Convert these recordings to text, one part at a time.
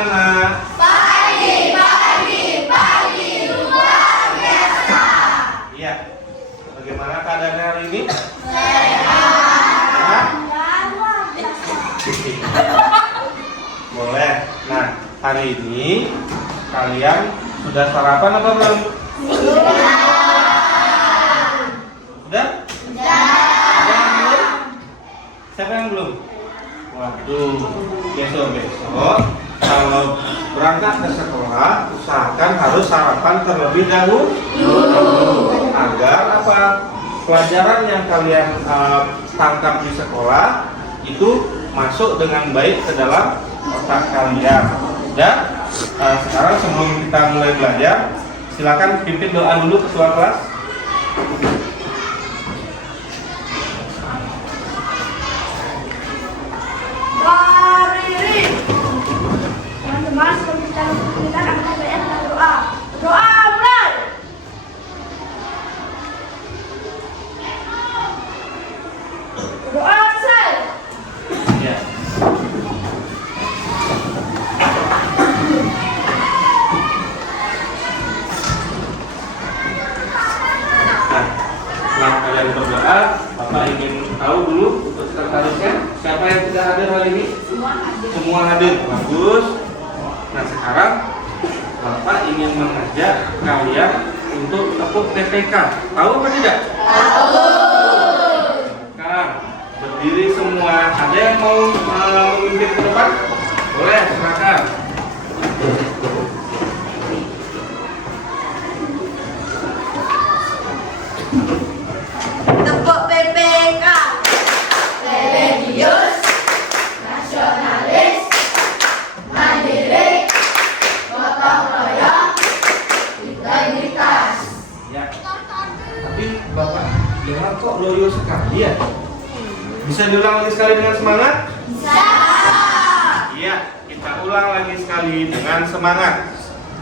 bagaimana? Pagi luar biasa. Iya. Bagaimana keadaannya hari ini? Sehat. Boleh. Nah, hari ini kalian sudah sarapan apa belum? Sudah? Siapa yang belum? Waduh, besok kalau berangkat ke sekolah usahakan harus sarapan terlebih dahulu agar apa? Pelajaran yang kalian tangkap di sekolah itu masuk dengan baik ke dalam otak kalian. Dan sekarang sebelum kita mulai belajar, silakan pimpin doa dulu ketua kelas. Teman-teman, sebelum kita akan belajar dengan doa. Doa mulai. Doa selesai. Ya. Nah, setelah kalian berdoa, Bapak ingin tahu dulu untuk sekretarisnya siapa yang tidak hadir hari ini? Semua hadir. Bagus. Nah, sekarang Bapak ingin mengajak kalian untuk tepuk PPK. Tahu apa tidak? Tahu. Sekarang berdiri semua. Ada yang mau memimpin ke depan? Boleh, silakan. Tepuk PPK. Religius, nasionalis, mandiri, gotong royong, integritas. Ya. Tapi Bapak dengar kok loyo sekali ya? Bisa diulang lagi sekali dengan semangat? Bisa. Iya, kita ulang lagi sekali dengan semangat.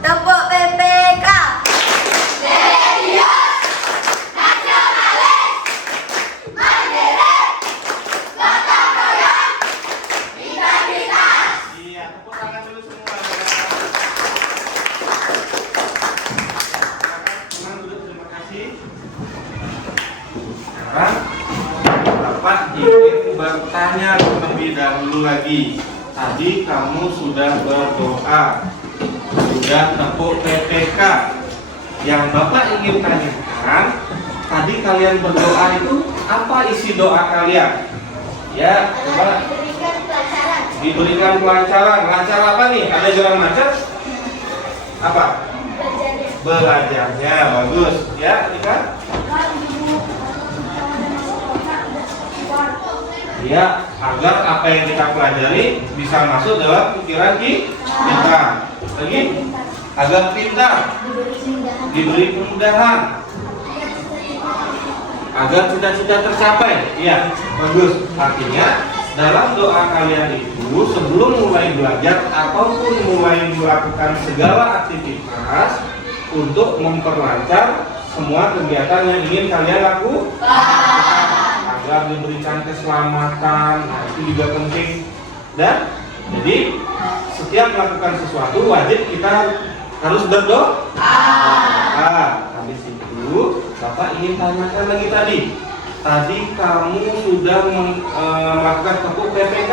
Tepuk PPK. Religius, nasionalis, mandiri, gotong royong, integritas. Iya, tepuk tangan dulu semua. Silakan, duduk, terima kasih. Sekarang Bapak ingin bertanya terlebih dahulu lagi. Tadi kamu sudah berdoa, sudah tepuk PPK. Yang Bapak ingin tanyakan, tadi kalian berdoa itu apa isi doa kalian? Ya, coba. Diberikan kelancaran. Lancar apa nih? Ada jalan macet? Apa? Belajarnya bagus. Ya, Rika? Ya, agar apa yang kita pelajari bisa masuk dalam pikiran kita. Lagi, agar pintar, diberi kemudahan, agar cita-cita tercapai. Iya, bagus. Artinya dalam doa kalian itu sebelum mulai belajar ataupun mulai melakukan segala aktivitas untuk memperlancar semua kegiatan yang ingin kalian lakukan agar diberikan keselamatan. Nah, itu juga penting. Dan jadi setiap melakukan sesuatu wajib kita harus berdoa. Habis itu Bapak ingin tanyakan lagi tadi. Tadi kamu sudah melakukan tepuk PPK.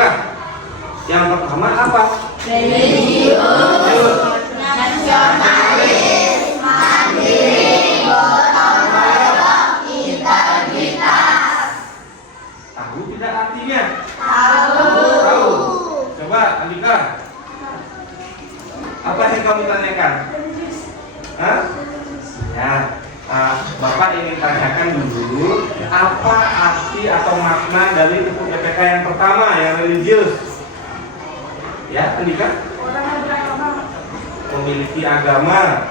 Yang pertama apa? Religius, nasionalis, mandiri, gotong royong, integritas. Tahu tidak artinya? Tahu. Coba Andika. Apa yang kamu tanyakan? Hah? Ya. Bapak ingin tanyakan dulu apa arti atau makna dari tepuk PPK yang pertama yang religius? Ya, Andika? Orang yang beragama. Memiliki agama.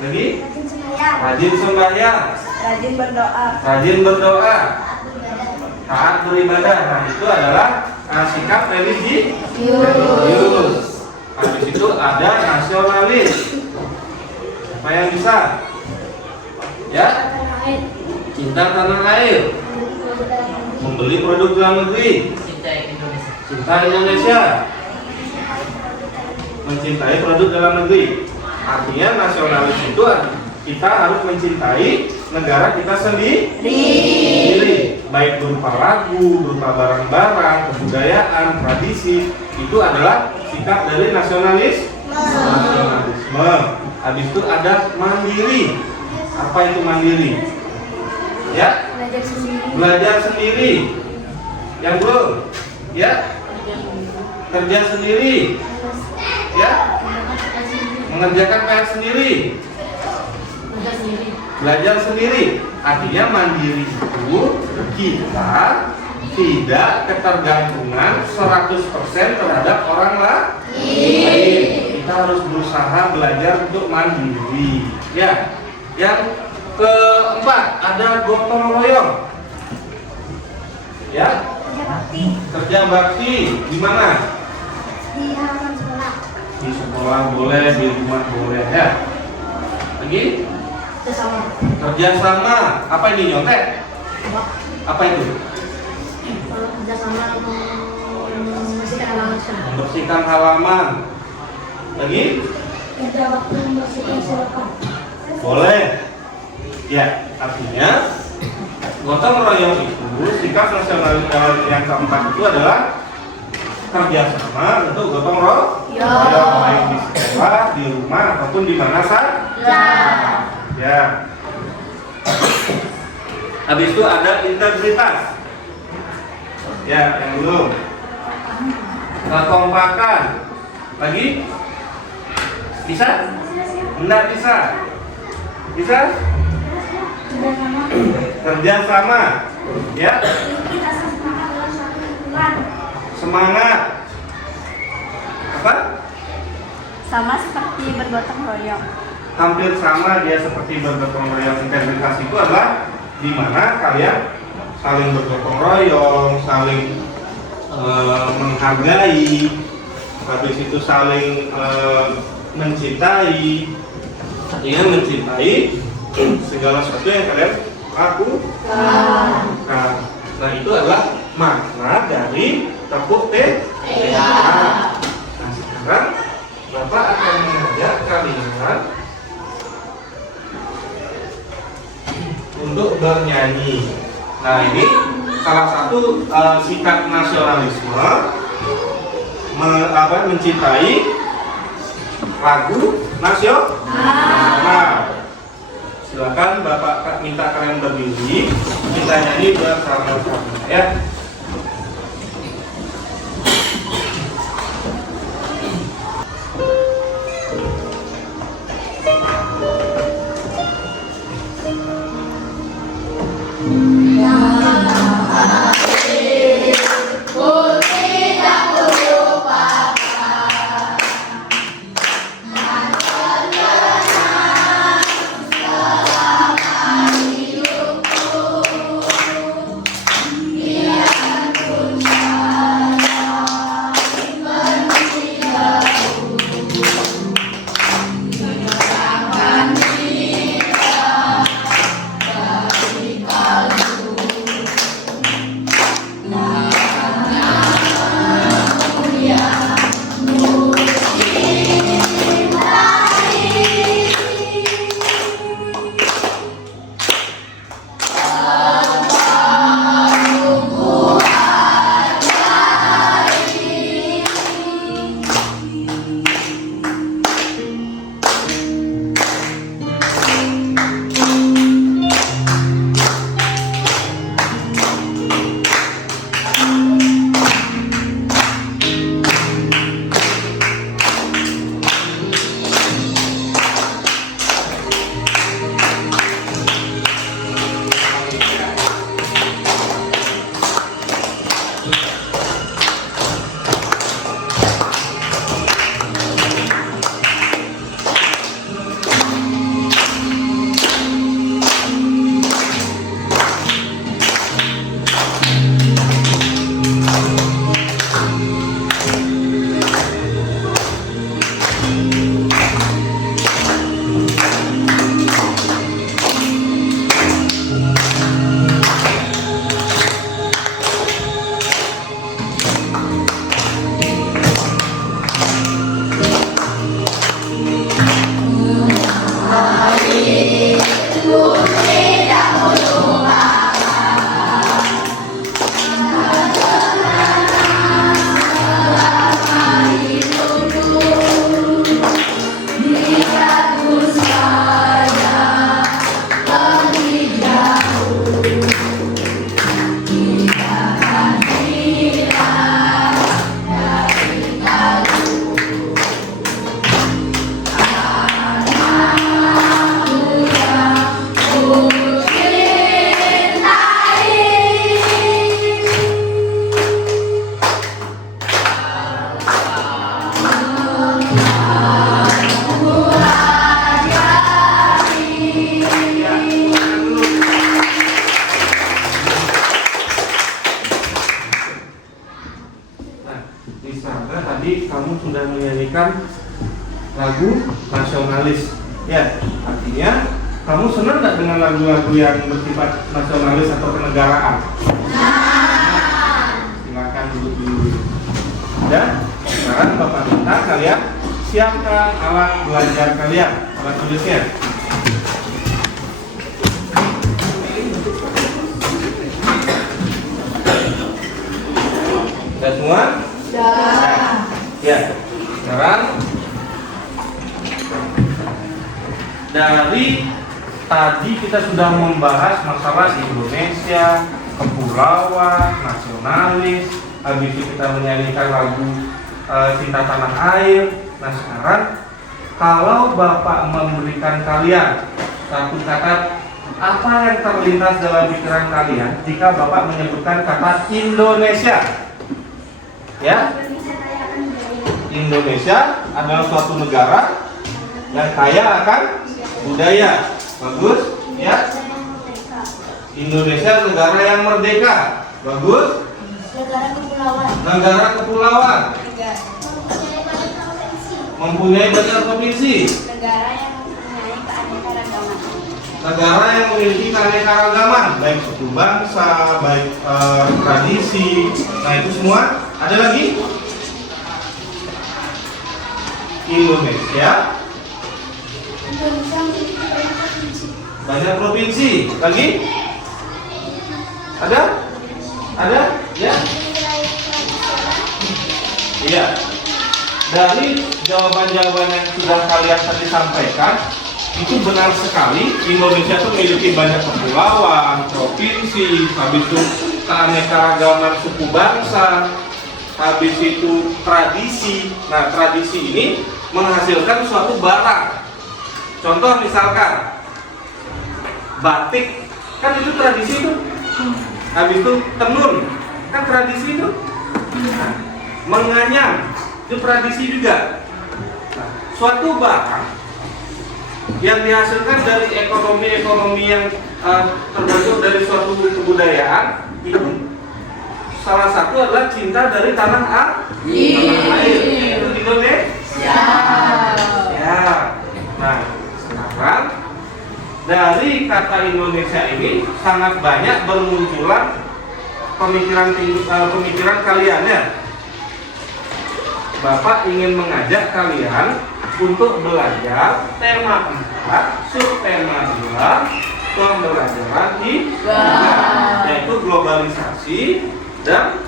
Lagi? Rajin sembahyang. Rajin sembahyang. Rajin berdoa. Rajin berdoa. Taat beribadah. Nah, itu adalah sikap religius. Habis itu ada nasionalis. Apa yang bisa? Ya? Cinta tanah air. Membeli produk dalam negeri. Cinta Indonesia. mencintai produk dalam negeri. Artinya nasionalis itu kita harus mencintai negara kita sendiri, baik berupa lagu, berupa barang-barang, kebudayaan, tradisi. Itu adalah sikap dari nasionalisme. Habis itu ada mandiri. Apa itu mandiri? Ya, belajar sendiri. Yang belum, ya, kerja sendiri, ya, mengerjakan PR sendiri, belajar sendiri. Artinya mandiri itu kita tidak ketergantungan 100% terhadap orang lain. Kita harus berusaha belajar untuk mandiri. Ya, yang keempat ada gotong royong. Ya, kerja bakti di mana? Di halaman sekolah. Di sekolah boleh, di rumah boleh, ya. Lagi? Kerjasama. Apa ini nyontek? Apa itu? Kerjasama membersihkan halaman sekolah. Membersihkan halaman. Lagi? Kerja waktu membersihkan selokan. Boleh. Ya, artinya gotong royong itu sikap nasional yang keempat itu adalah kerjasama untuk gotong royong baik di sekolah, di rumah ataupun di mana saja. Ya. Habis itu ada integritas. Ya, yang belum. Kekompakan. Lagi? Bisa? Enggak bisa. Bisa? Kerjasama. Ya. Kita semangat dalam suatu lingkungan. Semangat. Apa? Sama seperti bergotong royong. Hampir sama dia seperti bergotong royong. Integritas itu adalah di mana kalian saling bergotong royong, saling menghargai, habis itu saling mencintai. Artinya mencintai segala sesuatu yang kalian lakukan. Nah, itu adalah makna dari tepuk tangan. Nah, sekarang Bapak akan mengajak kalian untuk bernyanyi. Nah, ini salah satu sikap nasionalisme, mencintai lagu nasional. Silakan Bapak minta kalian berdiri, kita nyanyi bersama-sama ya. Yeah. menyanyikan lagu nasionalis. Ya, artinya kamu senang nggak dengan lagu-lagu yang bersifat nasionalis atau kenegaraan? Silakan duduk dulu. Dan sekarang Bapak minta kalian siapkan alat belajar kalian, alat tulisnya. Sudah semua? Sudah. Ya, sekarang dari tadi kita sudah membahas masalah Indonesia, kepulauan, nasionalis, habis itu kita menyanyikan lagu Cinta Tanah Air. Nah sekarang kalau Bapak memberikan kalian satu kata, apa yang terlintas dalam pikiran kalian jika Bapak menyebutkan kata Indonesia? Ya, Indonesia adalah suatu negara yang kaya akan budaya. Bagus, ya. Indonesia negara yang merdeka. Bagus. Negara kepulauan. Negara kepulauan. Mempunyai banyak provinsi. Negara yang mempunyai keanekaragaman. Negara yang memiliki keanekaragaman, baik suku bangsa, baik tradisi. Nah itu semua. Ada lagi? Indonesia memiliki banyak provinsi. banyak provinsi. Lagi? Ada? Ada? Ya? Iya. Dari jawaban-jawaban yang sudah kalian tadi sampaikan, itu benar sekali. Indonesia itu memiliki banyak kepulauan, provinsi, habis itu keanekaragaman suku bangsa, habis itu tradisi. Nah, tradisi ini menghasilkan suatu barang. Contoh misalkan batik, kan itu tradisi itu. Habis itu tenun, kan tradisi itu. Nah, menganyam, itu tradisi juga. Nah, suatu barang yang dihasilkan dari ekonomi yang terbentuk dari suatu kebudayaan itu salah satu adalah cinta dari tanah air. Itu Indonesia. Ya. Nah, sekarang dari kata Indonesia ini sangat banyak bermunculan pemikiran kalian ya. Bapak ingin mengajak kalian untuk belajar tema 4, subtema 2, pembelajaran yaitu globalisasi dan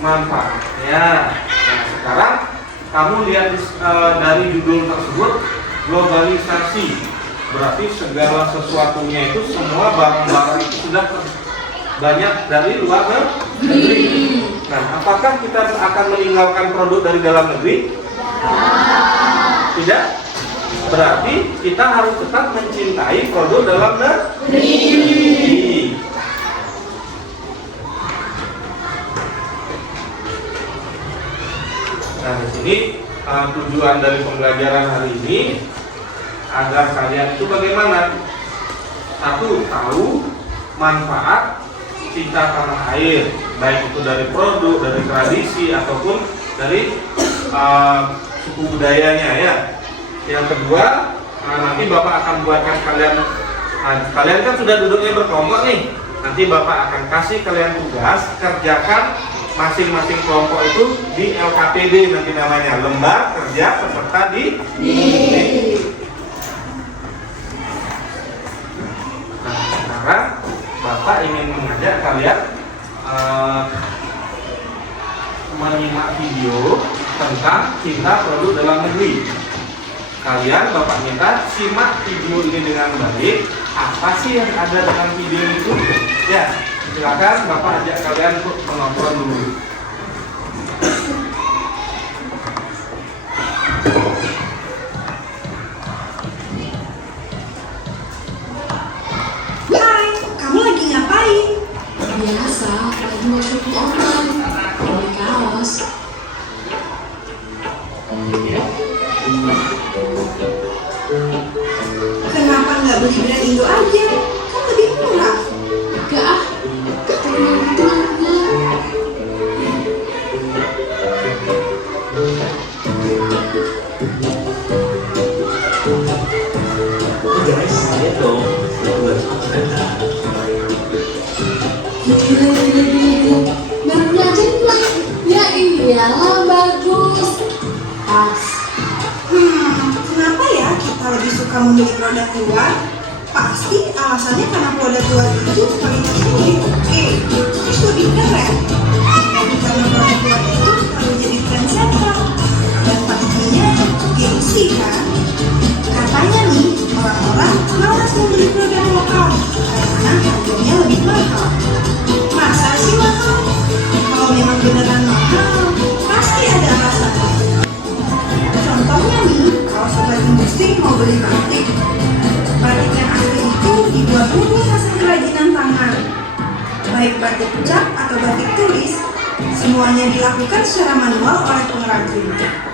manfaatnya. Nah, sekarang kamu lihat dari judul tersebut, globalisasi, berarti segala sesuatunya itu semua barang-barang itu sudah banyak dari luar negeri. Nah, apakah kita akan meninggalkan produk dari dalam negeri? Tidak. Berarti kita harus tetap mencintai produk dalam negeri. Nah, di sini tujuan dari pembelajaran hari ini agar kalian itu bagaimana? Satu, tahu manfaat cinta tanah air, baik itu dari produk, dari tradisi ataupun dari suku budayanya ya. Yang kedua, nanti Bapak akan buatkan kalian, kalian kan sudah duduknya berkelompok nih. Nanti Bapak akan kasih kalian tugas, kerjakan masing-masing kelompok itu di LKPD, nanti namanya lembar kerja peserta didik. Nah, sekarang Bapak ingin mengajak kalian menyimak video tentang cinta produk dalam negeri. Kalian Bapak minta simak video ini dengan baik. Apa sih yang ada dalam video itu? Ya, silakan Bapak ajak kalian untuk menonton dulu. Hai, kamu lagi ngapain? Biasa, lagi mau shopping online. Beli kaos. Kenapa nggak beli brand Indo aja? Kan lebih murah. Enggak ah, katanya temennya. dong. Gila. Merahnya aja nih, Pak. Ya iyalah, bagus. Pas. Kenapa ya kita lebih suka membeli produk luar? Pasti alasannya karena produk luar itu kualitasnya lebih oke, terus lebih keren. Dan karena produk luar itu selalu jadi trendsetter. Dan pastinya gengsi kan? Katanya nih, orang-orang malas membeli produk lokal karena harganya lebih mahal. Masa sih mahal? Kalau memang beneran mahal, pasti ada alasannya. Contohnya nih, kalau sobat industri mau beli batik yang asli itu dibuat murni hasil kerajinan tangan. Baik batik cap atau batik tulis, semuanya dilakukan secara manual oleh pengrajin.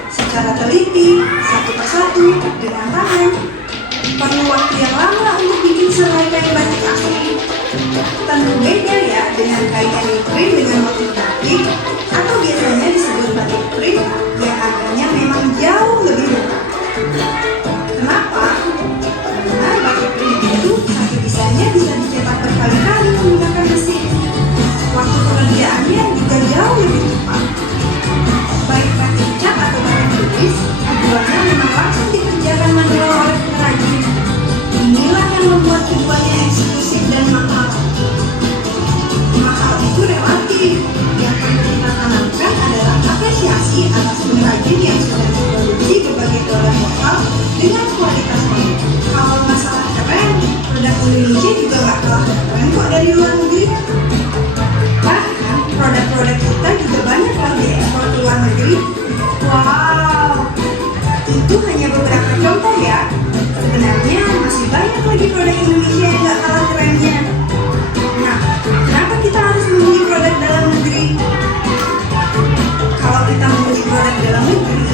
Secara teliti, satu persatu, dengan tangan. Perlu waktu yang lama untuk bikin selai kain batik asli. Tentu beda ya dengan kain yang diprint dengan motif batik, atau biasanya disebut batik print yang harganya memang jauh lebih murah. Kenapa? Karena batik print itu satu desainnya bisa dicetak berkali-kali menggunakan mesin. Waktu pengerjaannya juga jauh lebih cepat. Baik batik cat atau batik tulis, keduanya memang langsung dikerjakan manual oleh pengrajin. Inilah yang membuat keduanya eksklusif dan mahal. Mahal itu relatif. Yang perlu kita tanamkan adalah apresiasi atas pengrajin yang sudah memproduksi berbagai produk lokal dengan kualitas baik. Kalau masalah keren, produk Indonesia juga nggak kalah keren kok dari luar negeri. Bahkan produk-produk kita juga banyak loh diekspor ke luar negeri. Wow, itu hanya beberapa contoh ya. Sebenarnya masih banyak lagi produk Indonesia yang nggak kalah kerennya. Nah, kenapa kita harus membeli produk dalam negeri? Kalau kita membeli produk dalam negeri,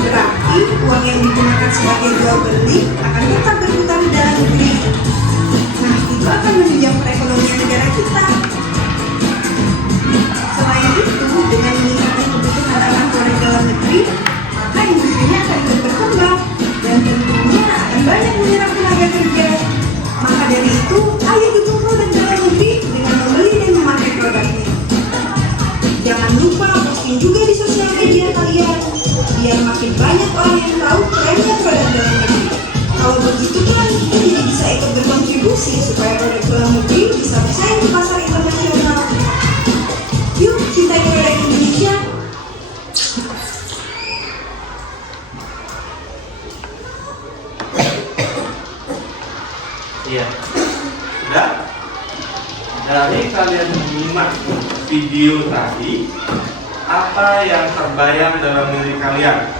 berarti uang yang digunakan sebagai jual beli akan tetap berputar di dalam negeri. Nah, itu akan menunjang perekonomian negara kita. Selain itu, dengan meningkatnya kebutuhan akan produk dalam negeri, maka industrinya akan terus berkembang dan tentunya akan banyak menyerap tenaga kerja. Maka dari itu, ayo dukung produk dalam negeri dengan membeli dan memakai produknya. Jangan lupa posting juga di sosial media kalian, biar makin banyak orang yang tahu kerennya produk dalam negeri. Kalau begitu kan, kita jadi bisa ikut berkontribusi supaya produk dalam negeri bisa bersaing di pasar internasional. Yuk, cintai produk Indonesia. Iya. Sudah? Dari kalian menyimak video tadi, apa yang terbayang dalam diri kalian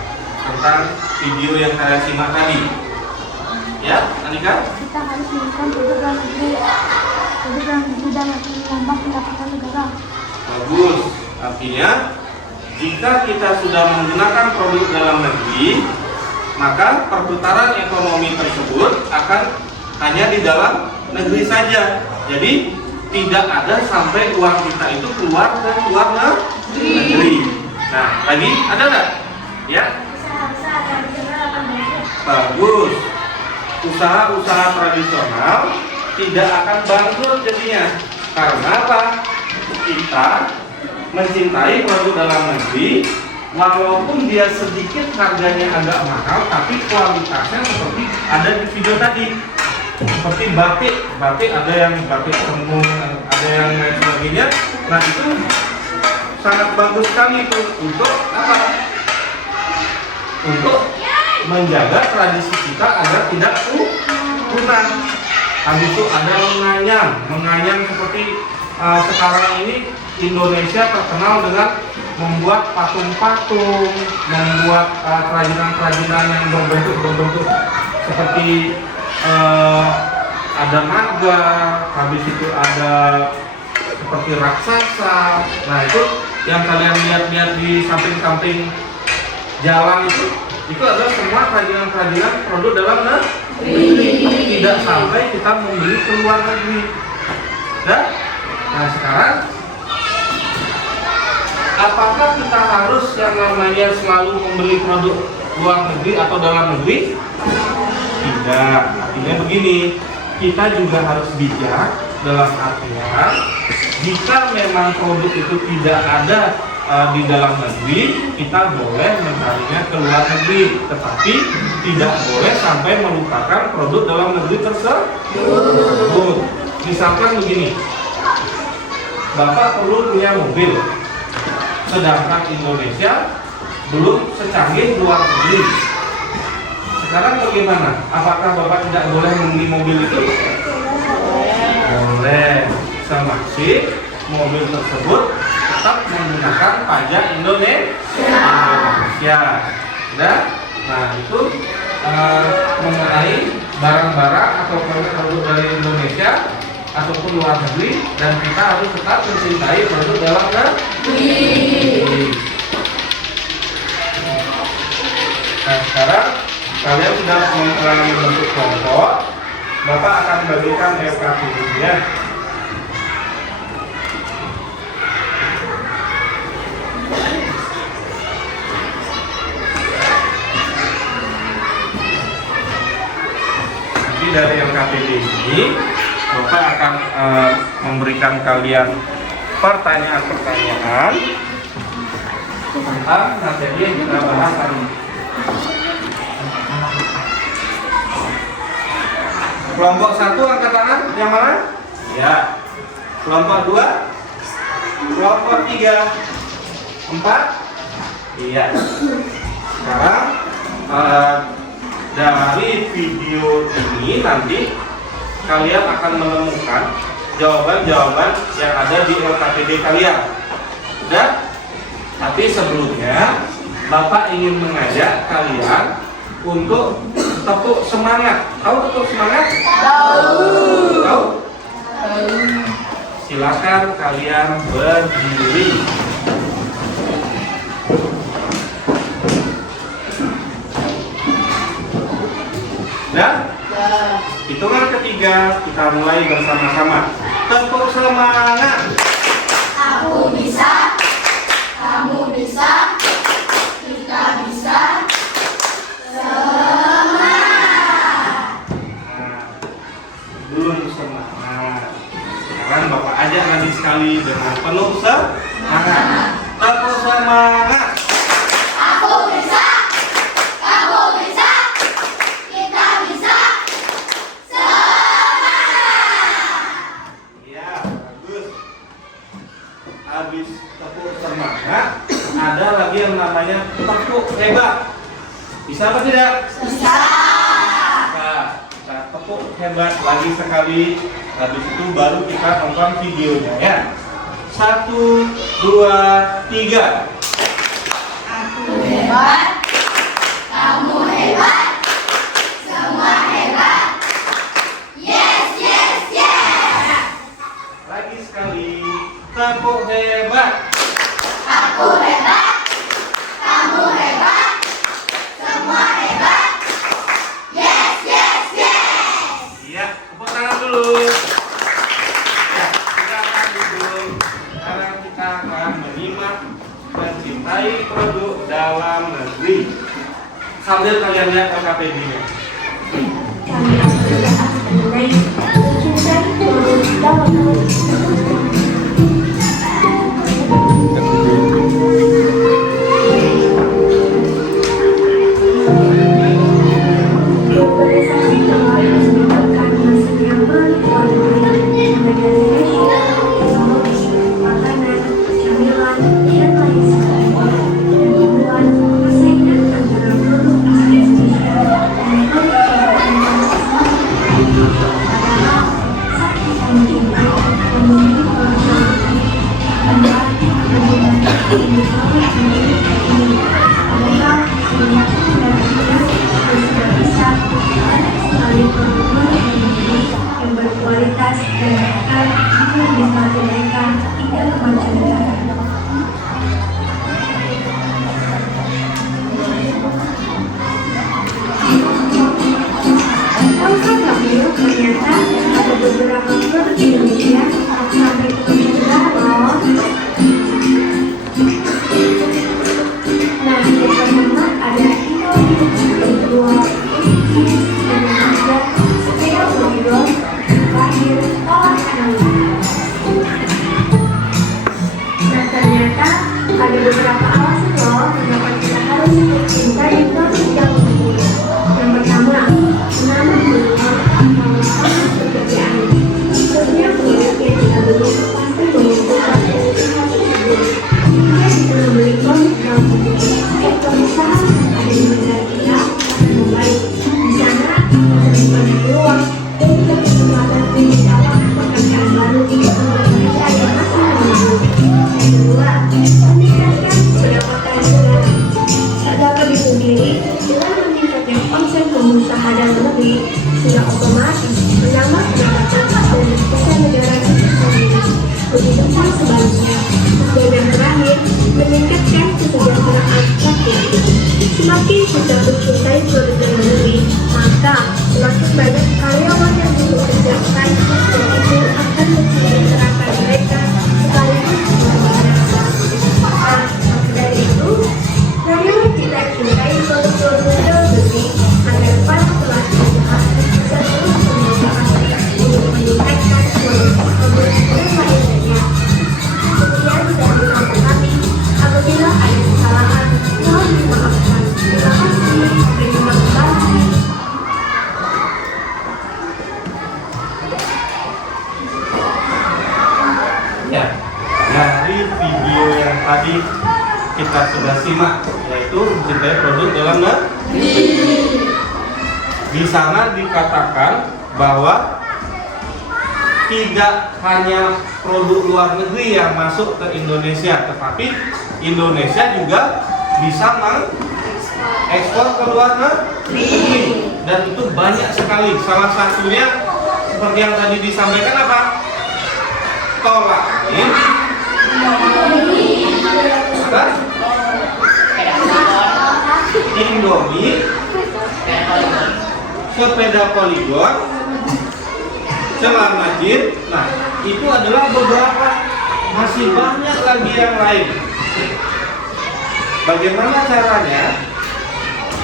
tentang video yang kalian simak tadi? Ya, Anika? Kita harus menggunakan produk dalam negeri. Produk dalam negeri dan menambah pendapatan negara. Bagus. Artinya, jika kita sudah menggunakan produk dalam negeri, maka perputaran ekonomi tersebut akan hanya di dalam negeri saja. Jadi tidak ada sampai uang kita itu keluar ke luar negeri. Nah, lagi ada nggak? Ya. Usaha-usaha tradisional akan bangkrut. Bagus. Usaha-usaha tradisional tidak akan bangkrut jadinya. Karena apa? Kita mencintai produk dalam negeri, walaupun dia sedikit harganya agak mahal, tapi kualitasnya seperti ada di video tadi. Seperti batik ada yang batik tenun, ada yang lain sebagainya. Nah, itu sangat bagus sekali itu untuk apa? Untuk menjaga tradisi kita agar tidak punah. Habis itu ada menganyam seperti sekarang ini Indonesia terkenal dengan membuat patung-patung, membuat kerajinan-kerajinan yang berbentuk seperti ada naga, habis itu ada seperti raksasa. Nah, itu yang kalian lihat-lihat di samping-samping jalan itu adalah semua kerajinan-kerajinan produk dalam negeri. Tidak sampai kita membeli ke luar negeri. Nah, sekarang apakah kita harus yang namanya selalu membeli produk luar negeri atau dalam negeri? Tidak. Artinya begini, kita juga harus bijak dalam artian jika memang produk itu tidak ada di dalam negeri, kita boleh mencarinya ke luar negeri, tetapi tidak boleh sampai melupakan produk dalam negeri tersebut. Misalkan begini, Bapak perlu punya mobil, sedangkan Indonesia belum secanggih luar negeri. Sekarang bagaimana? Apakah Bapak tidak boleh membeli mobil itu? Boleh, semakin mobil tersebut tetap menggunakan pajak Indonesia. Dan, nah itu mengenai barang-barang atau produk dari Indonesia ataupun luar negeri, dan kita harus tetap mencintai produk dalam negeri. Nah sekarang kalian sudah membentuk kelompok. Bapak akan bagikan FKP-nya. Nanti dari LKPD ini Bapak akan memberikan kalian pertanyaan-pertanyaan tentang materi yang kita bahas hari ini. Kelompok 1 angkat tangan, yang mana? Ya. Kelompok 2? Kelompok 3? 4? Iya. Sekarang dari video ini nanti kalian akan menemukan jawaban-jawaban yang ada di LKPD kalian. Dan tapi sebelumnya Bapak ingin mengajak kalian untuk tepuk semangat. Tahu tepuk semangat? Tahu. Tahu? Silakan kalian berdiri. Dan hitungan ketiga kita mulai bersama-sama. Tepuk semangat. Aku bisa, kamu bisa, kita bisa. Belum semangat. Sekarang Bapak ajak lagi sekali dengan penuh semangat. Tepuk semangat. Aku bisa, kamu bisa, kita bisa. Semangat. Ya, bagus. Habis tepuk semangat, ada lagi yang namanya tepuk hebat. Bisa apa tidak? Bisa. Kita tepuk hebat lagi sekali. Habis itu baru kita nonton videonya ya. 1, 2, 3. Aku hebat, kamu hebat, semua hebat. Yes, yes, yes. Lagi sekali. Tepuk hebat. Aku hebat, kamu hebat, semua hebat. Yes, yes, yes. Iya, tepuk tangan dulu. Ya, silakan duduk. Sekarang kita akan menyimak mencintai produk dalam negeri. Sambil kalian lihat LKPD-nya. Thank you. pengusaha dalam negeri sudah otomatis menambah pendapatan dari usaha negara itu sendiri. Begitu pun sebaliknya, dan terakhir meningkatkan kesejahteraan rakyat. Semakin kita mencintai produk dalam negeri, maka semakin banyak karyawan yang dipekerjakan dan itu akan mensejahterakan mereka sekaligus masyarakat. Maka dari itu, marilah kita cintai produk-produk dalam negeri agar para pelaku usaha bisa terus berusaha untuk meningkatkan kualitas produk dan lainnya. Sekian dari kami, apabila ada kesalahan, mohon dimaafkan. Terima kasih. Terima kasih. Ya, dari video yang tadi kita sudah simak, yaitu mencintai produk dalam negeri. Di sana dikatakan bahwa tidak hanya produk luar negeri yang masuk ke Indonesia, tetapi Indonesia juga bisa mengekspor ke luar negeri, dan itu banyak sekali. Salah satunya seperti yang tadi disampaikan apa? Tol angin, apa? Indomie, sepeda poligon, celana jeans. Nah, itu adalah beberapa, masih banyak lagi yang lain. Bagaimana caranya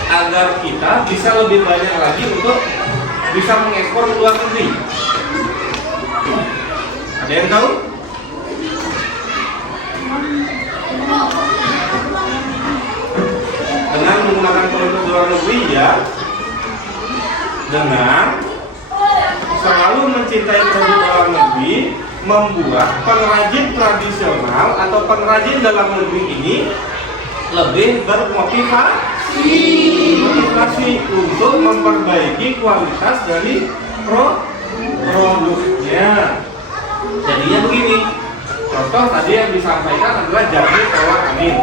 agar kita bisa lebih banyak lagi untuk bisa mengekspor ke luar negeri? Ada yang tahu? Dengan menggunakan produk luar negeri, ya, dengan selalu mencintai produk dalam negeri, membuat pengrajin tradisional atau pengrajin dalam negeri ini lebih bermotivasi untuk memperbaiki kualitas dari produknya. Jadinya begini, contoh tadi yang disampaikan adalah jamu tolak angin.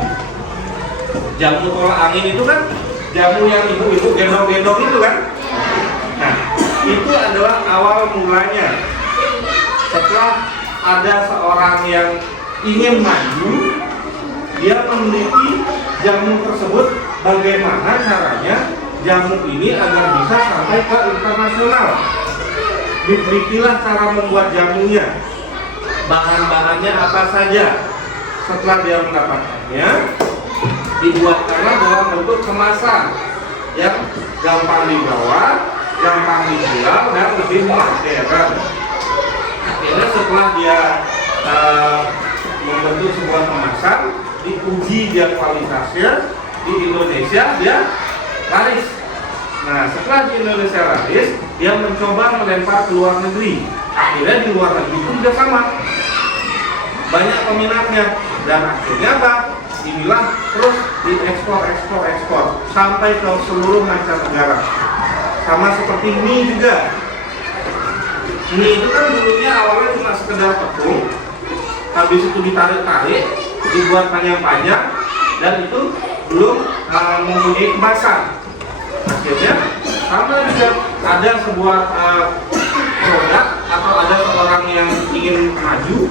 Jamu tolak angin itu kan jamu yang ibu-ibu gendong-gendong itu kan. Nah, itu adalah awal mulanya. Setelah ada seorang yang ingin maju, dia meneliti jamu tersebut, bagaimana caranya jamu ini agar bisa sampai ke internasional. Ditelitilah cara membuat jamunya, bahan-bahannya apa saja. Setelah dia mendapatkannya, dibuatkanlah dalam bentuk kemasan yang gampang dibawa, gampang dijual, dan lebih modern. Akhirnya setelah dia membentuk sebuah kemasan, diuji dia kualitasnya, di Indonesia dia laris. Nah, setelah di Indonesia laris, dia mencoba melempar ke luar negeri. Akhirnya di luar negeri pun juga sama, banyak peminatnya, dan akhirnya apa? Inilah terus diekspor sampai ke seluruh mancanegara. Sama seperti mie juga. Mie itu kan dulunya awalnya cuma sekedar tepung, habis itu ditarik-tarik, dibuat panjang-panjang, dan itu belum mempunyai kemasan. Akhirnya sama juga ada sebuah produk atau ada seorang yang ingin maju,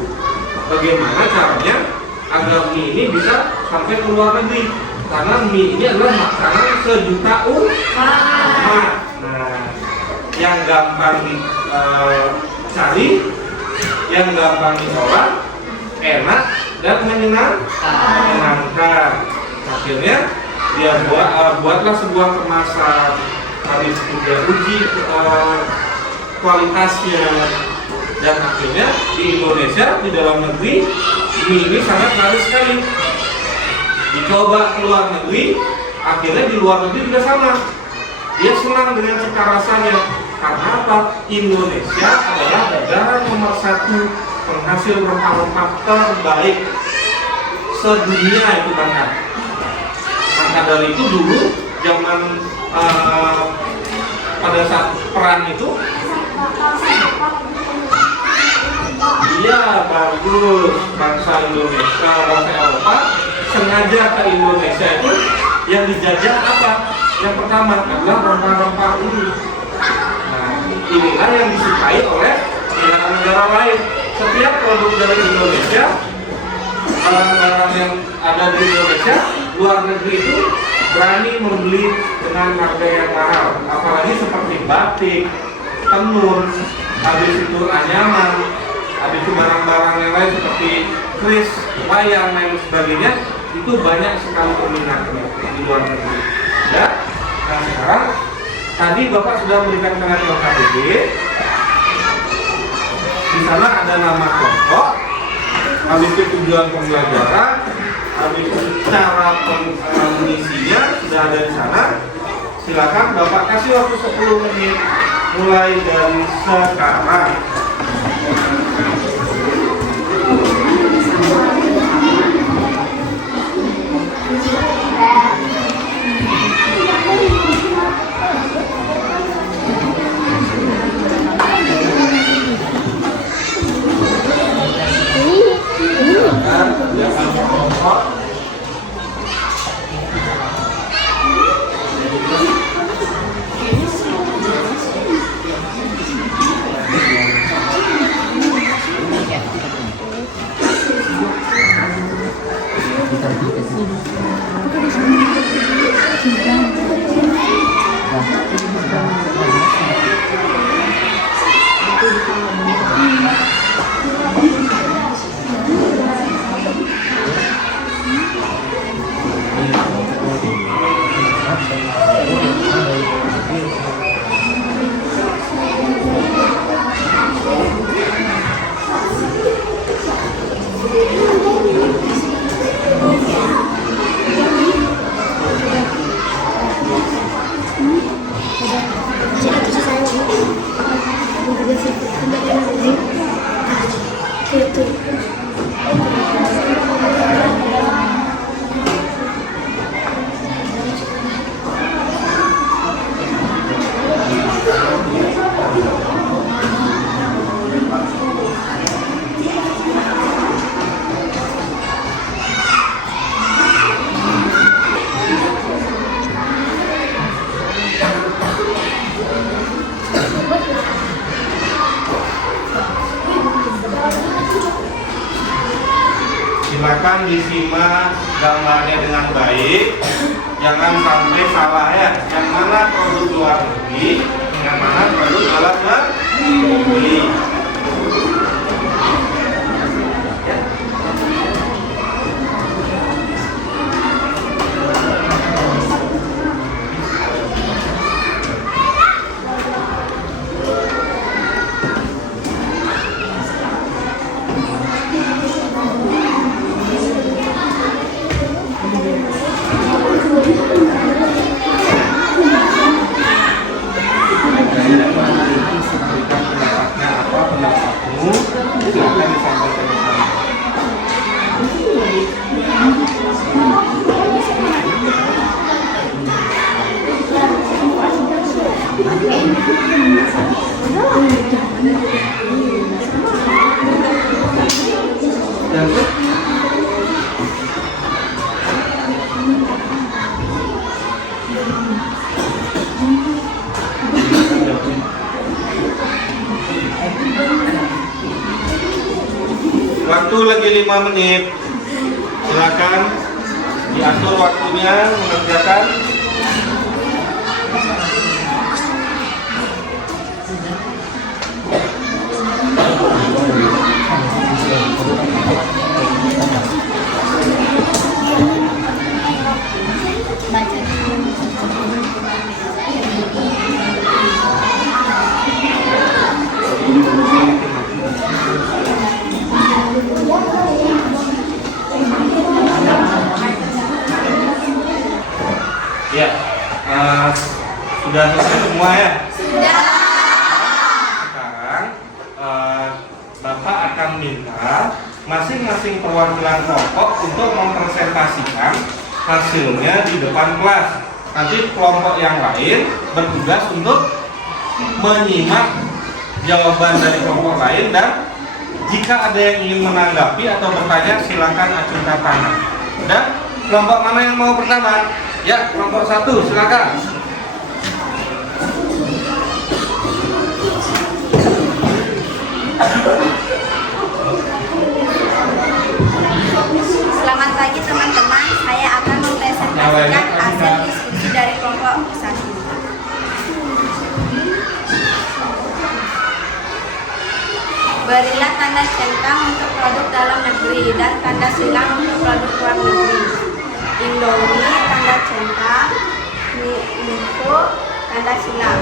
bagaimana caranya agar mie ini bisa sampai ke luar negeri, karena mie ini adalah makanan sejuta umat. Nah, yang gampang dicari, yang gampang diolah, enak dan menyenangkan. Akhirnya dia buatlah sebuah kemasan, habis itu dia uji kualitasnya, dan akhirnya di Indonesia, di dalam negeri, mie ini sangat laris sekali. Dicoba ke luar negeri, akhirnya di luar negeri juga sama. Dia senang dengan cita rasanya. Karena apa? Indonesia adalah negara nomor 1 penghasil rempah-rempah terbaik sedunia itu bahkan. Maka dari itu dulu zaman pada saat perang itu, iya bagus, bangsa Indonesia, bangsa Eropa sengaja ke Indonesia itu yang dijajah apa? Yang pertama adalah rempah-rempah ini. Nah, inilah yang disukai oleh negara-negara lain. Setiap produk dari Indonesia, barang-barang yang ada di Indonesia, luar negeri itu berani membeli dengan harga yang mahal. Apalagi seperti batik, tenun, habis itu anyaman, habis itu barang-barang yang lain seperti keris, wayang, dan sebagainya, itu banyak sekali peminatnya di luar negeri. Ya, nah sekarang tadi Bapak sudah memberikan pengertian KBG. Di sana ada nama kelompok, habis itu tujuan pembelajaran, habis itu cara mengisinya sudah ada di sana. Silakan Bapak kasih waktu 10 menit mulai dari sekarang. Silakan disimak gambarnya dengan baik, jangan sampai salah ya. Yang mana produk luar negeri, yang mana produk dalam negeri. Waktu lagi 5 menit. Silakan diatur waktunya mengerjakan. Ya, sudah selesai semua ya? Sudah. Sekarang Bapak akan minta masing-masing perwakilan kelompok untuk mempresentasikan hasilnya di depan kelas. Nanti kelompok yang lain bertugas untuk menyimak jawaban dari kelompok lain, dan jika ada yang ingin menanggapi atau bertanya silakan acungkan tangan. Dan kelompok mana yang mau pertama? Ya, kelompok 1 silakan. Selamat pagi teman-teman, saya akan mempresentasikan hasil diskusi dari kelompok 1. Berilah tanda centang untuk produk dalam negeri dan tanda silang untuk produk luar negeri. Indomie tanda centang, Miko tanda silang,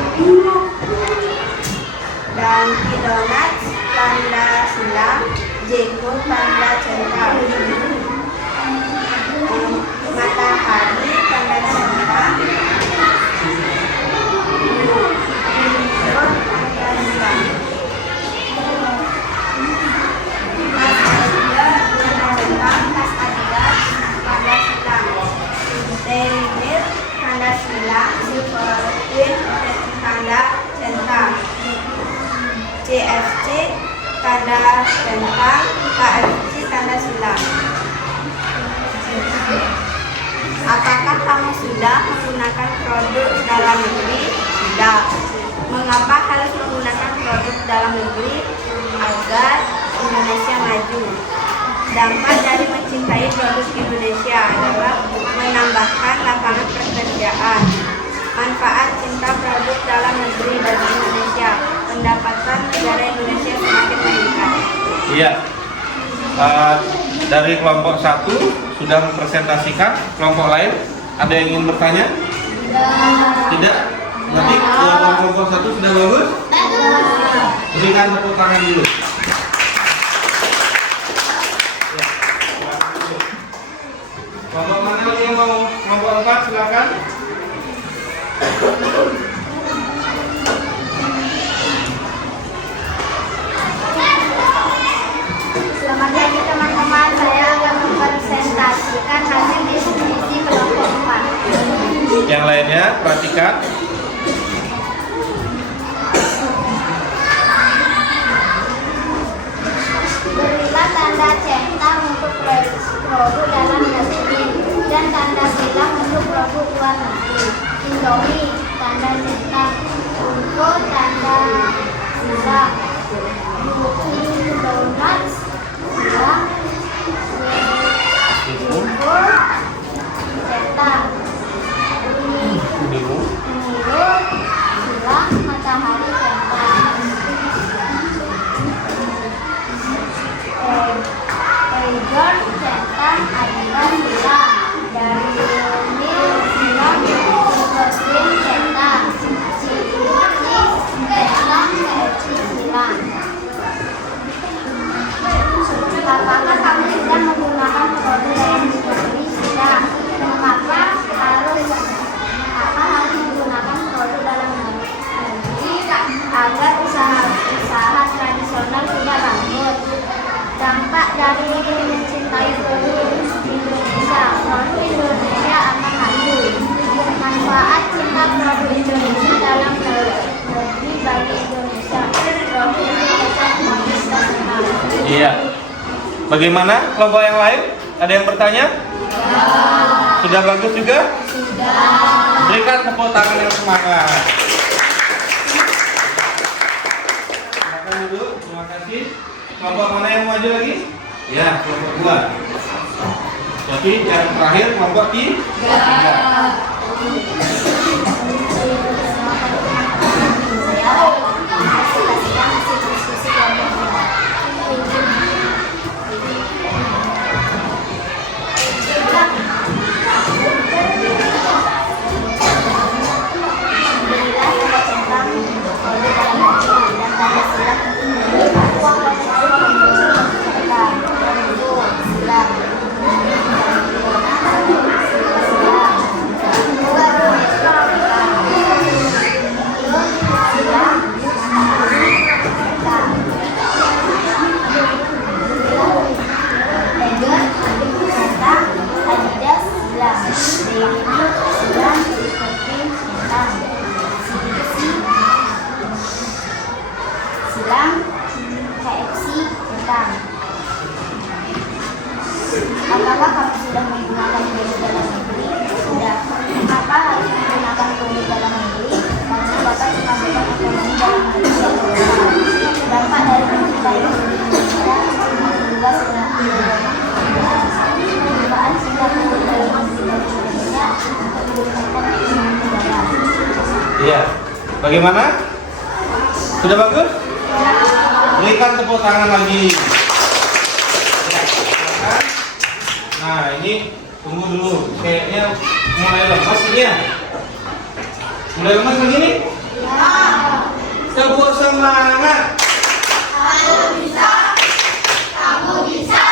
Dunkin Donuts tanda silang, Jeko tanda centang, Matahari tanda centang, tanda silang. Tas Adidas tanda silang, Terimir tanda silang, Silver Queen tanda centang, CFC tanda centang, KFC tanda silang. Apakah kamu sudah menggunakan produk dalam negeri? Sudah. Mengapa harus menggunakan produk dalam negeri? Agar Indonesia maju. Dampak dari mencintai produk Indonesia adalah menambahkan lapangan pekerjaan. Manfaat cinta produk dalam negeri bagi Indonesia, pendapatan negara Indonesia semakin meningkat. Iya. Dari kelompok 1 sudah mempresentasikan. Kelompok lain ada yang ingin bertanya? Tidak. Nanti kelompok 1 sudah bagus? Berikan tepuk tangan dulu. Kelompok mana lagi yang mau? Kelompok 4 silakan. Selamat pagi teman-teman, saya akan mempresentasikan hasil diskusi kelompok 4. Yang lainnya perhatikan. Berilah tanda centang untuk produk dalam negeri dan tanda silang untuk produk luar negeri. Indomie tanda centang, Unko tanda silang, Dunkin Donuts silang, Jeko centang, Milo silang, Matahari centang, Egon centang, Adidas silang, dari Mil silang, Superskin centang, Cilik centang, KFC silang. Apakah kamu sudah menggunakan produk dalam negeri? Sudah. Mengapa harus menggunakan produk dalam negeri? Agar usaha tradisional tidak bangkrut. Dampak dari mencintai produk Indonesia, produk Indonesia akan maju. Manfaat cinta produk Indonesia dalam negeri bagi Indonesia, produk Indonesia semakin terkenal. Iya. Bagaimana kelompok yang lain? Ada yang bertanya? Sudah bagus juga? Sudah. Berikan tepuk tangan yang semangat. Silakan dulu. Terima kasih. Kelompok mana yang maju lagi? Ya, kelompok 2. Jadi yang terakhir kelompok 3. Ya. Bagaimana? Sudah bagus? Berikan tepuk tangan lagi. Ya, silakan. Nah, ini tunggu dulu. Kayaknya mulai lemas ini ya. Mulai lemas begini? Ya. Tepuk semangat. Kamu bisa, kamu bisa,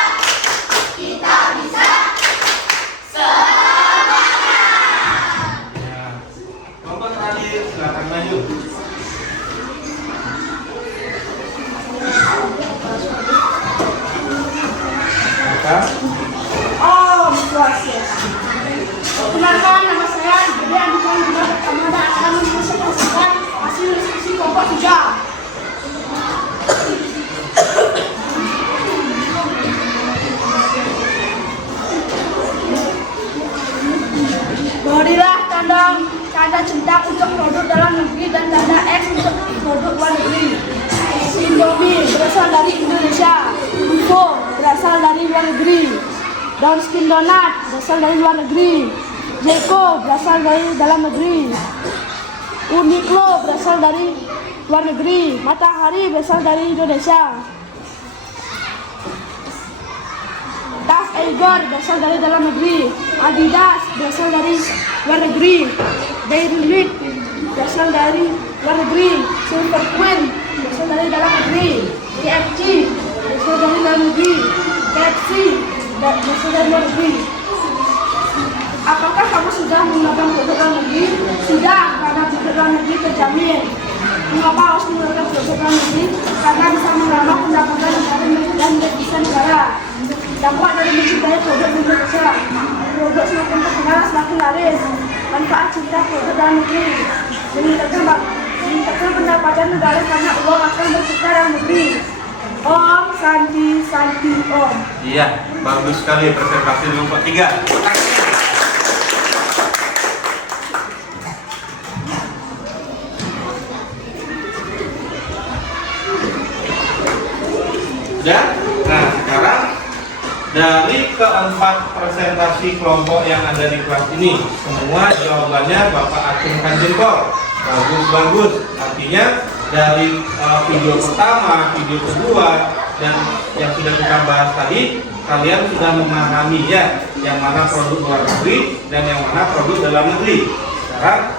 kita bisa. Ya. Kelompok terakhir, silakan maju. Maka, Om Swastiastu. Perkenalkan, nama saya Gede Andika Bima Pertama dan akan mempresentasikan hasil diskusi kelompok 3. Berilah tanda centang untuk produk dalam negeri dan tanda X untuk produk luar negeri. Indomie berasal dari Indonesia, UFO berasal dari luar negeri, Danskin Donat berasal dari luar negeri, Jeko berasal dari dalam negeri, Uniqlo berasal dari luar negeri, Matahari berasal dari Indonesia, Tas Eigor berasal dari dalam negeri, Adidas berasal dari luar negeri, Dairy berasal dari luar negeri, Silver Queen berasal dari dalam negeri, KFC berasal dari dalam negeri, Pepsi berasal dari luar negeri. Apakah kamu sudah menggunakan produk dalam negeri? Sudah, karena produk dalam negeri terjamin. Mengapa harus menggunakan produk dalam negeri? Karena bisa menambah pendapatan negara dan devisa negara. Dampak dari mencintai produk Indonesia. Produk semakin terkenal, semakin laris. Manfaat cinta produk dalam negeri. Meningkatkan pendapatan negara karena uang akan berputar dalam negeri. Om Santi Santi Om. iya, bagus sekali presentasi kelompok 3. Sudah? Nah, sekarang dari keempat presentasi kelompok yang ada di kelas ini, semua jawabannya Bapak acungkan jempol. Bagus-bagus. Artinya dari video pertama, video kedua, dan yang sudah kita bahas tadi, kalian sudah memahami ya, yang mana produk luar negeri dan yang mana produk dalam negeri. Sekarang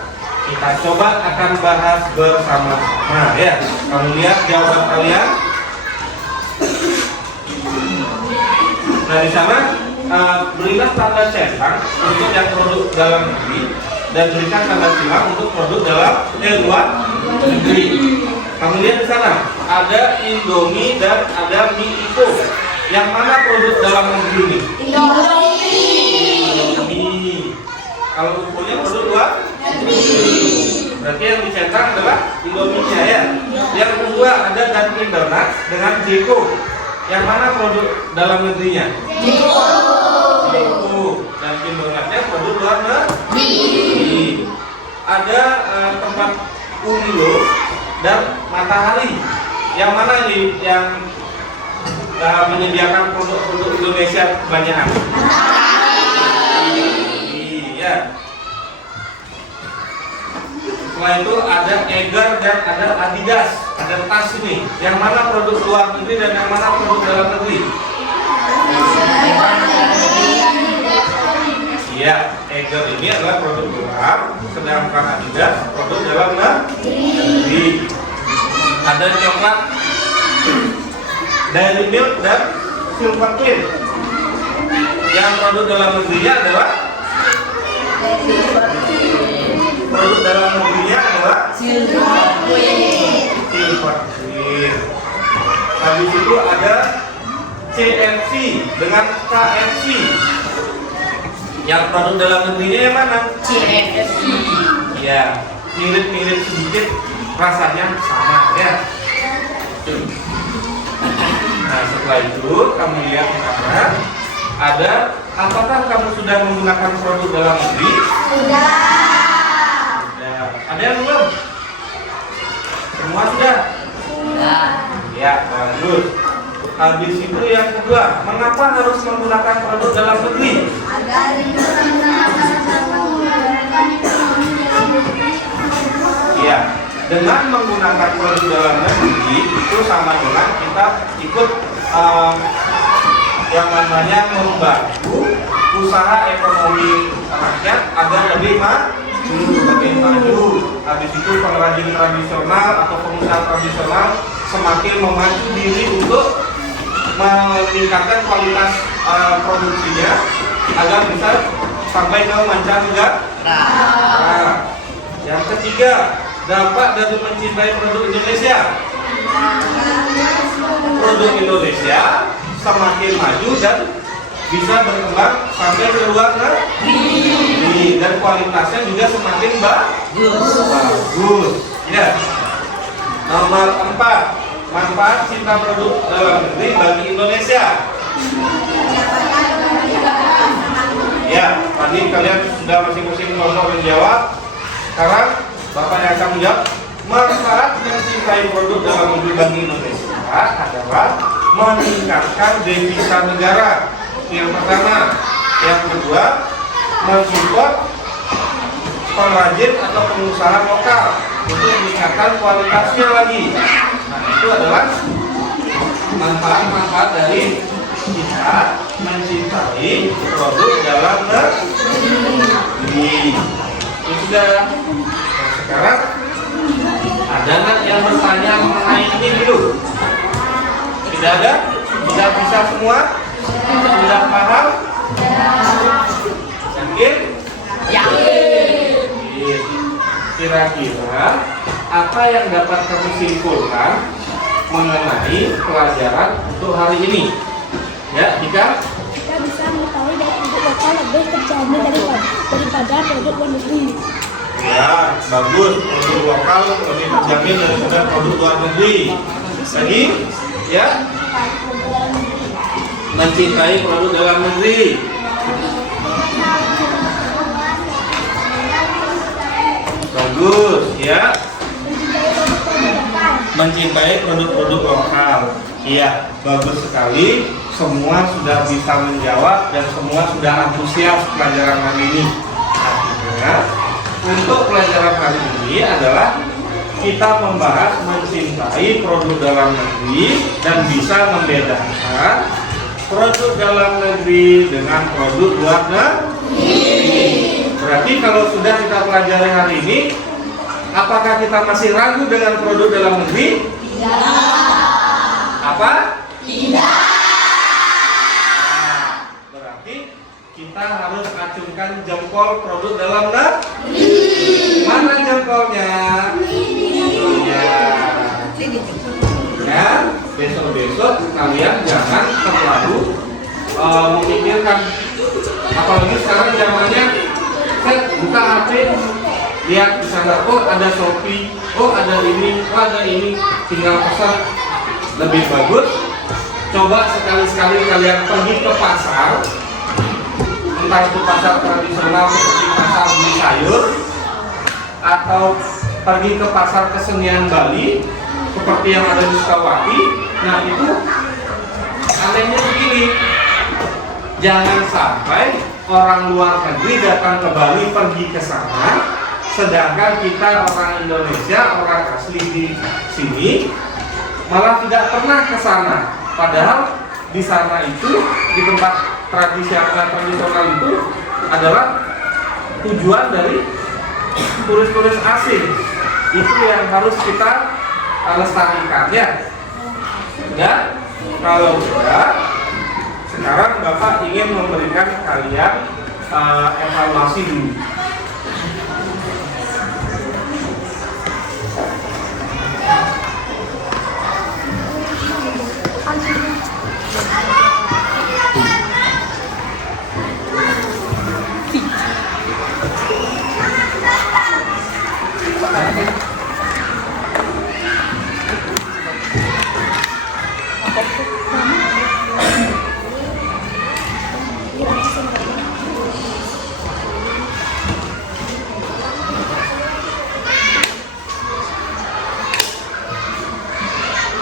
kita coba akan bahas bersama-sama ya. Kamu lihat jawaban kalian. Nah, di sana berilah tanda centang untuk yang produk dalam negeri dan berikan tanda silang untuk produk dalam luar negeri. Kamu lihat di sana ada Indomie dan ada mie Iko. Yang mana produk dalam negeri ini? Indomie. Kalau Iko-nya produk luar negeri. Berarti yang dicentang adalah Indomie-nya ya. Yang kedua ada Dunkin Donuts dengan Jeko. Yang mana produk dalam negerinya? Jeko. Dunkin Donuts-nya produk luar negeri. Ada tempat Uniqlo dan Matahari. Yang mana ini yang menyediakan produk-produk Indonesia kebanyakan? Matahari. Iya. Setelah itu ada Eiger dan ada Adidas. Ada tas ini. Yang mana produk luar negeri dan yang mana produk dalam negeri? Iya, Eiger ini adalah produk luar, sedangkan Adidas produk dalam negeri. Ada coklat Dairy Milk dan Silver Queen. Yang produk dalam negerinya adalah Silver Queen. Habis itu ada CFC dengan KFC. Yang produk dalam negerinya yang mana? CFC. Ya, mirip-mirip sedikit, rasanya sama ya. Nah, setelah itu kamu lihat di sana ada, apakah kamu sudah menggunakan produk dalam negeri? Sudah. Ada yang belum? Semua sudah? Sudah. Ya, bagus. Habis itu yang kedua, mengapa harus menggunakan produk dalam negeri? Agar dengan menggunakan produk dalam negeri itu sama dengan kita ikut yang namanya membantu usaha ekonomi rakyat agar lebih maju. Habis itu pengrajin tradisional atau pengusaha tradisional semakin memacu diri untuk meningkatkan kualitas produksinya agar bisa sampai ke mancanegara. Nah, yang ketiga, dampak dari mencintai produk Indonesia. Produk Indonesia semakin maju dan bisa berkembang sampai ke luar negeri dan kualitasnya juga semakin bagus. Ya. Nomor 4, manfaat cinta produk dalam negeri bagi Indonesia. Ya, tadi kalian sudah masing-masing ngomong menjawab. Sekarang Bapak yang akan menjawab. Manfaat mencintai produk dalam negeri bagi Indonesia adalah meningkatkan devisa negara. Yang pertama, yang kedua, mensupport pengrajin atau pengusaha lokal untuk meningkatkan kualitasnya lagi. Nah, itu adalah manfaat-manfaat dari kita mencintai produk dalam negeri. Itu sudah. Nah, sekarang ada nggak yang bertanya mengenai ini dulu? Tidak ada? Sudah bisa semua? Sudah paham? Yakin? Yakin. Kira-kira apa yang dapat kamu simpulkan mengenai pelajaran untuk hari ini? Ya, Dika? Kita bisa mengetahui bahwa produk lokal lebih terjamin daripada produk luar negeri. Ya, bagus. Produk lokal lebih terjamin daripada produk luar negeri. Lagi, ya? Mencintai produk dalam negeri. Bagus, ya. Mencintai produk-produk lokal. Iya, bagus sekali. Semua sudah bisa menjawab dan semua sudah antusias pelajaran hari ini. Artinya, untuk pelajaran hari ini adalah kita membahas mencintai produk dalam negeri dan bisa membedakan produk dalam negeri dengan produk luar negeri. Berarti kalau sudah kita pelajari hari ini, apakah kita masih ragu dengan produk dalam negeri? Tidak. Apa? Tidak. Nah, berarti kita harus acungkan jempol produk dalam negeri. Mana jempolnya? Ya, besok-besok kalian jangan terlalu memikirkan, apalagi sekarang zamannya saya buka HP, lihat di sana, oh ada Shopee, oh ada ini, oh ada ini, tinggal pesan. Lebih bagus coba sekali-sekali kalian pergi ke pasar, entah itu pasar tradisional seperti pasar beli sayur atau pergi ke pasar kesenian Bali seperti yang ada di Sukawati. Nah, itu anehnya begini, jangan sampai orang luar negeri datang ke Bali pergi ke sana, sedangkan kita orang Indonesia, orang asli di sini malah tidak pernah ke sana. Padahal di sana itu, di tempat tradisional itu adalah tujuan dari turis-turis asing. Itu yang harus kita lestarikan, ya. Ya, kalau sudah, sekarang Bapak ingin memberikan kalian evaluasi dulu.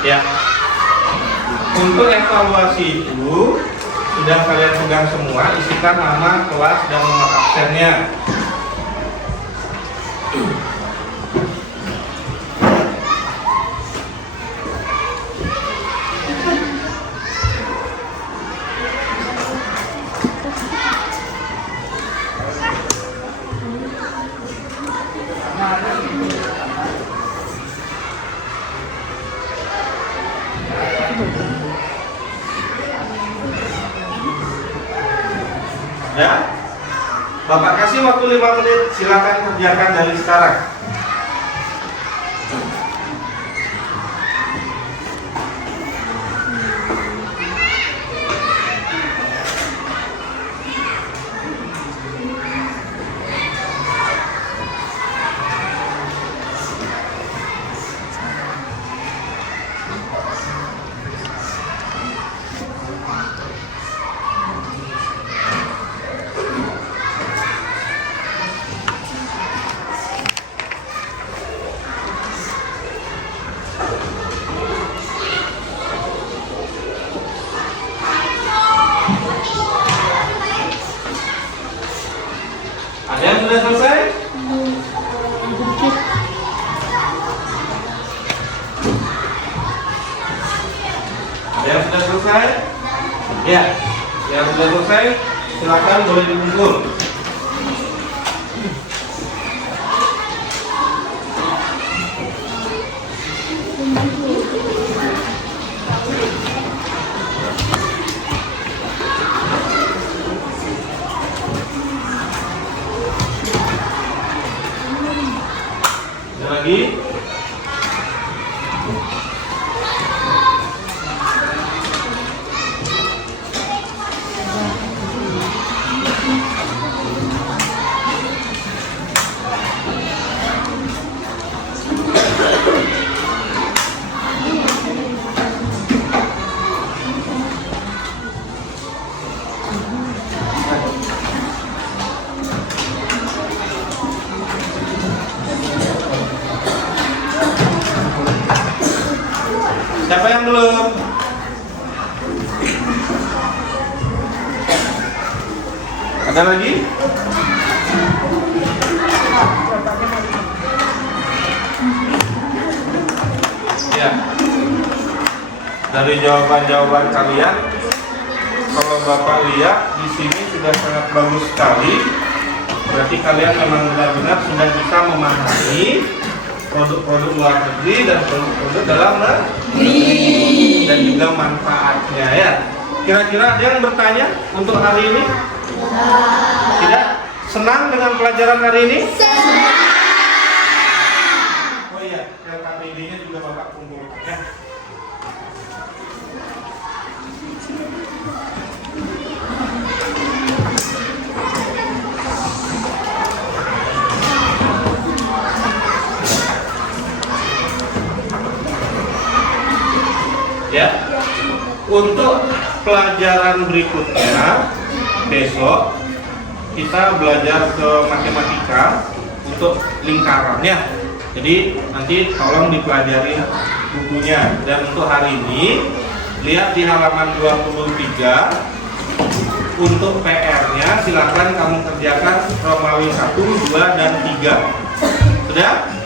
Ya, untuk evaluasi itu sudah kalian pegang semua, isikan nama, kelas, dan nomor absennya. 5 menit, silakan kerjakan dari sekarang. Ada yang sudah selesai? Ada yang sudah selesai? Ya, yang sudah selesai silakan boleh dikumpul. Ada lagi? Siapa yang belum? Ada lagi? Ya. Dari jawaban-jawaban kalian, kalau Bapak lihat di sini sudah sangat bagus sekali. Berarti kalian memang benar-benar sudah bisa memahami produk-produk luar negeri dan produk-produk dalam negeri dan juga manfaatnya ya. Kira-kira ada yang bertanya untuk hari ini? Tidak? Senang dengan pelajaran hari ini? Oh iya, KPD-nya juga Bapak kumpulkan ya. Ya, untuk pelajaran berikutnya besok kita belajar ke matematika untuk lingkarannya. Jadi nanti tolong dipelajari bukunya. Dan untuk hari ini lihat di halaman 23. Untuk PR-nya silakan kamu kerjakan Romawi 1, 2, dan 3. Sudah?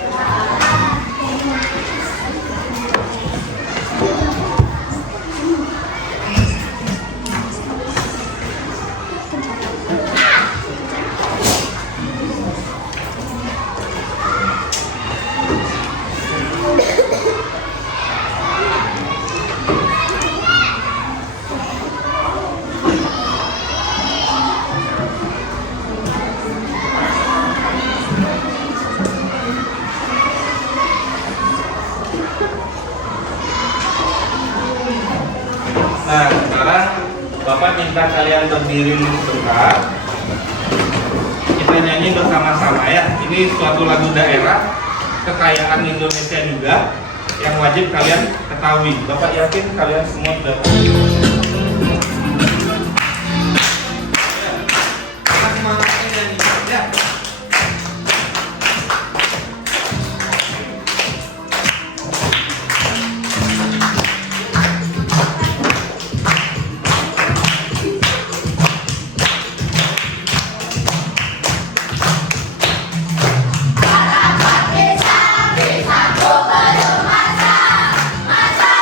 Nah, sekarang Bapak minta kalian berdiri sebentar. Kita nyanyi bersama-sama ya. Ini suatu lagu daerah, kekayaan Indonesia juga, yang wajib kalian ketahui. Bapak yakin kalian semua sudah tahu. Ya, kita semangatnya nyanyi ya. Masa, masa,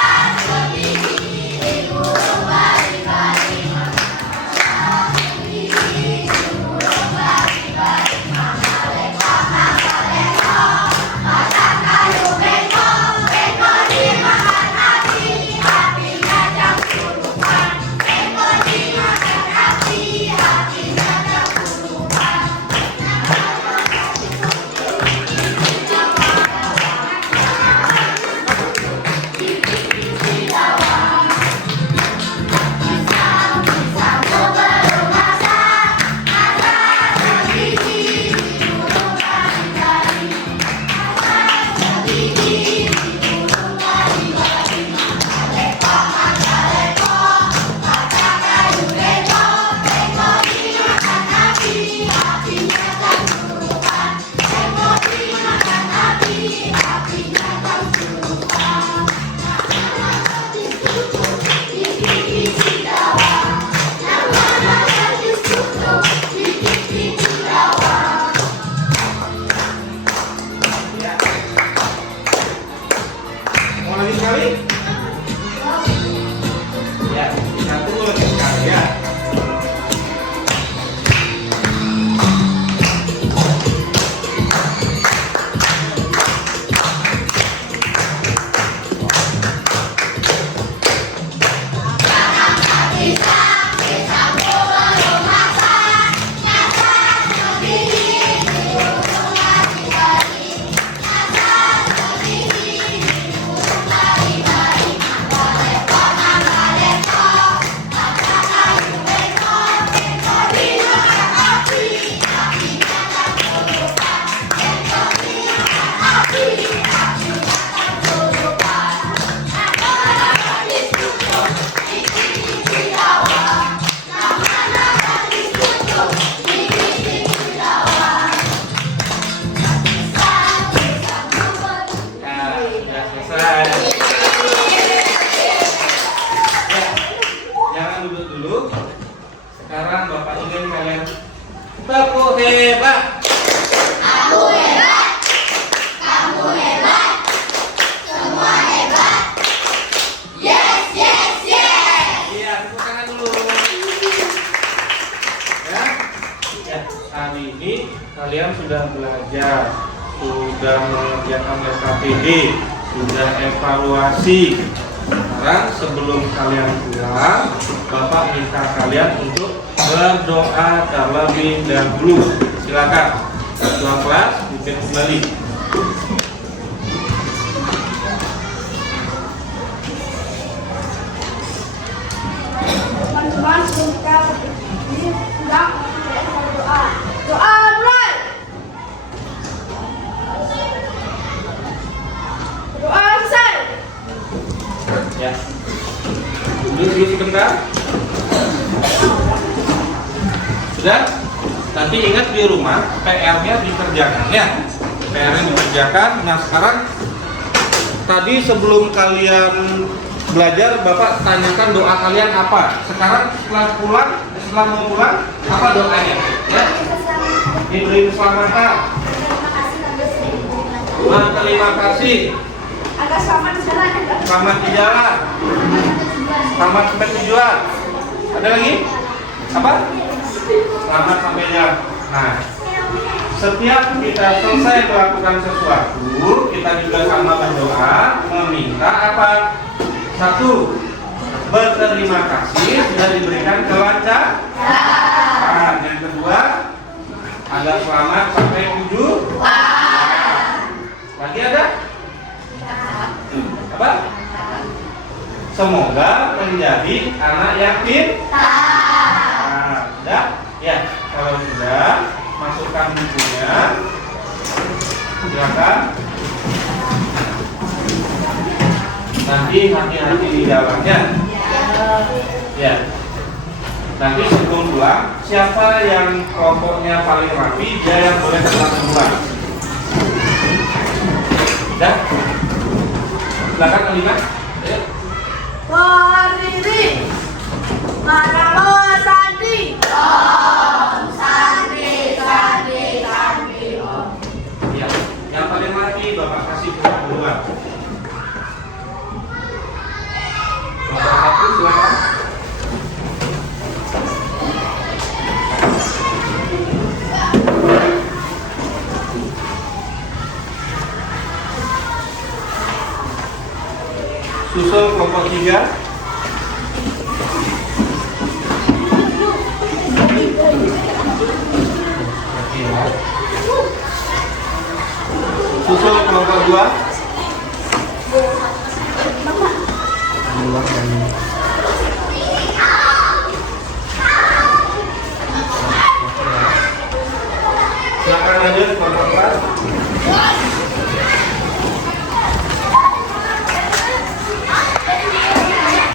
lagi sekali. Ya, kita tunggu lagi sekali ya. Sekarang Bapak ingin kalian tepuk hebat. Aku hebat. Kamu hebat. Semua hebat. Yes, yes, yes. Iya, tepuk tangan dulu. Ya, ya. Hari ini kalian sudah belajar, sudah mengerjakan SKPD, sudah evaluasi. Sekarang sebelum kalian pulang, Bapak minta kalian untuk berdoa terlebih dahulu. Silakan. Ketua kelas dipimpin kembali. Teman-teman, sebelum kita ini pulang, kita berdoa. Doa mulai. Doa selesai. Ya. Dulu sebentar. Sudah? Nanti ingat di rumah PR-nya dikerjakan ya. PR-nya dikerjakan. Nah, sekarang tadi sebelum kalian belajar Bapak tanyakan doa kalian apa. Sekarang setelah mau pulang apa doanya? Ya. Diberi keselamatan. Terima kasih. Agak selamat di jalan. Selamat di jalan. Selamat sampai tujuan. Ada lagi? Apa? Selamat sampai jalan. Nah, setiap kita selesai melakukan sesuatu, kita juga sama berdoa, meminta apa? Satu, berterima kasih sudah diberikan kelancaran. Yang kedua, agar selamat sampai tujuan. Lagi ada? Apa? Semoga menjadi anak yang pintar. Nah, sudah? Ya, kalau sudah, masukkan bukunya. Silakan. Nanti hati-hati di dalamnya. Ya. Nanti sebelum pulang, siapa yang kelompoknya paling rapi, dia yang boleh pulang duluan. Sudah? Silakan kelima. Ayo. Berdiri. Mana mau sandi? Om Sandi, Sandi, Sandi, Om. Ya, yang paling rapi Bapak kasih pulang duluan. Nomor satu silakan. Susul kelompok 3. Susul kelompok 2. Silakan lanjut kelompok 4.